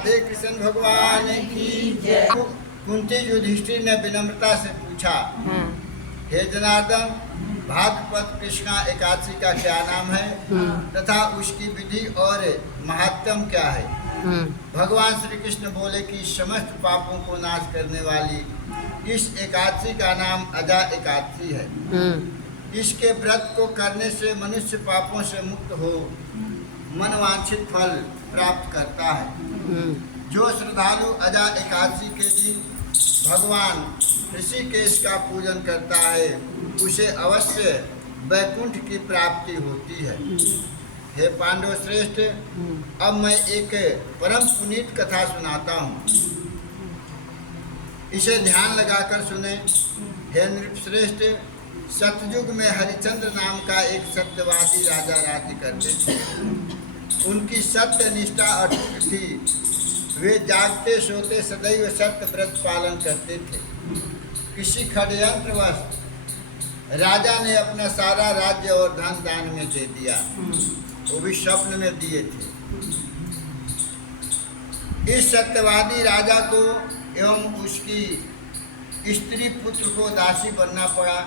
राधे कृष्ण भगवान की जय। कुंती युधिष्ठिर ने विनम्रता से पूछा, हे जनार्दन, भाद्रपद कृष्णा एकादशी का क्या नाम है तथा उसकी विधि और महात्म क्या है? भगवान श्री कृष्ण बोले कि समस्त पापों को नाश करने वाली इस एकादशी का नाम अजा एकादशी है। इसके व्रत को करने से मनुष्य पापों से मुक्त हो मनवांछित फल प्राप्त करता है। जो श्रद्धालु अजा एकादशी के दिन भगवान ऋषिकेश का पूजन करता है उसे अवश्य वैकुंठ की प्राप्ति होती है। हे पांडव श्रेष्ठ, अब मैं एक परम पुनीत कथा सुनाता हूँ, इसे ध्यान लगाकर सुने। हे नृप श्रेष्ठ, सतयुग में हरिचंद्र नाम का एक सत्यवादी राजा राज्य करते थे। उनकी सत्य निष्ठा अटूट थी। वे जागते सोते सदैव सत्य व्रत पालन करते थे। किसी षड्यंत्रवश राजा ने अपना सारा राज्य और धन दान में दे दिया, वो भी स्वप्न में दिए थे। इस सत्यवादी राजा को एवं उसकी स्त्री पुत्र को दासी बनना पड़ा।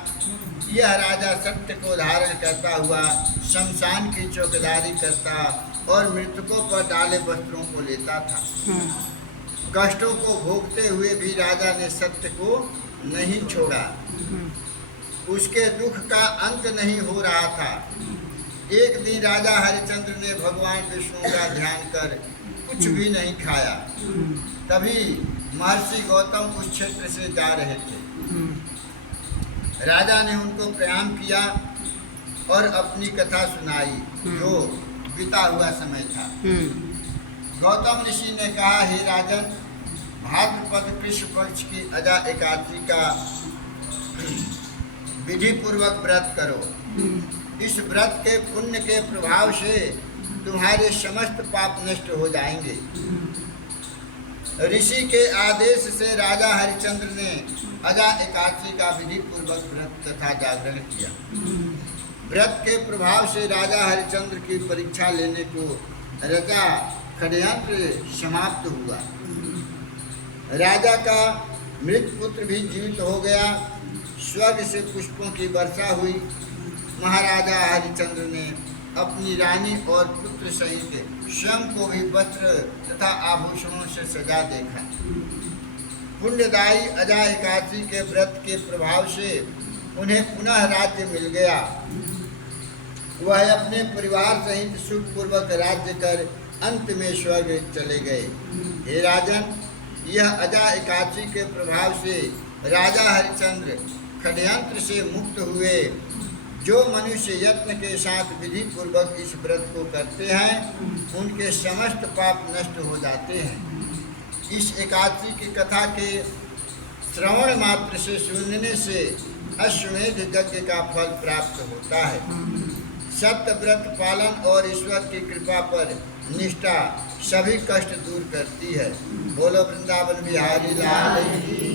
यह राजा सत्य को धारण करता हुआ शमशान की चौकीदारी करता और मृतकों पर डाले वस्त्रों को लेता था। कष्टों को भोगते हुए भी राजा ने सत्य को नहीं छोड़ा। उसके दुख का अंत नहीं हो रहा था। एक दिन राजा हरिचंद्र ने भगवान विष्णु का ध्यान कर कुछ भी नहीं खाया। तभी महर्षि गौतम उस क्षेत्र से जा रहे थे। राजा ने उनको प्रणाम किया और अपनी कथा सुनाई जो बीता हुआ समय था। गौतम ऋषि ने कहा, हे राजन, भाद्रपद कृष्ण पक्ष की अजा एकादशी का विधि पूर्वक व्रत करो। इस व्रत के पुण्य के प्रभाव से तुम्हारे समस्त पाप नष्ट हो जाएंगे। ऋषि के आदेश से राजा हरिचंद्र ने अजा एकादशी का विधि पूर्वक व्रत तथा जागरण किया। व्रत के प्रभाव से राजा हरिचंद्र की परीक्षा लेने को रचा षड्यंत्र समाप्त हुआ। राजा का मृत पुत्र भी जीवित हो गया। स्वर्ग से पुष्पों की वर्षा हुई। महाराजा हरिचंद्र ने अपनी रानी और पुत्र सहित स्वयं को भी वस्त्र तथा आभूषणों से सजा देखा। पुण्यदायी अजा एकादशी के व्रत के प्रभाव से उन्हें पुनः राज्य मिल गया। वह अपने परिवार सहित सुखपूर्वक राज्य कर अंत में स्वर्ग चले गए। हे राजन, यह अजा एकादशी के प्रभाव से राजा हरिचंद्र षड्यंत्र से मुक्त हुए। जो मनुष्य यत्न के साथ विधि पूर्वक इस व्रत को करते हैं उनके समस्त पाप नष्ट हो जाते हैं। इस एकादशी की कथा के श्रवण मात्र से सुनने से अश्वमेध यज्ञ का फल प्राप्त होता है। सत्य व्रत पालन और ईश्वर की कृपा पर निष्ठा सभी कष्ट दूर करती है। बोलो वृंदावन बिहारी लाल की।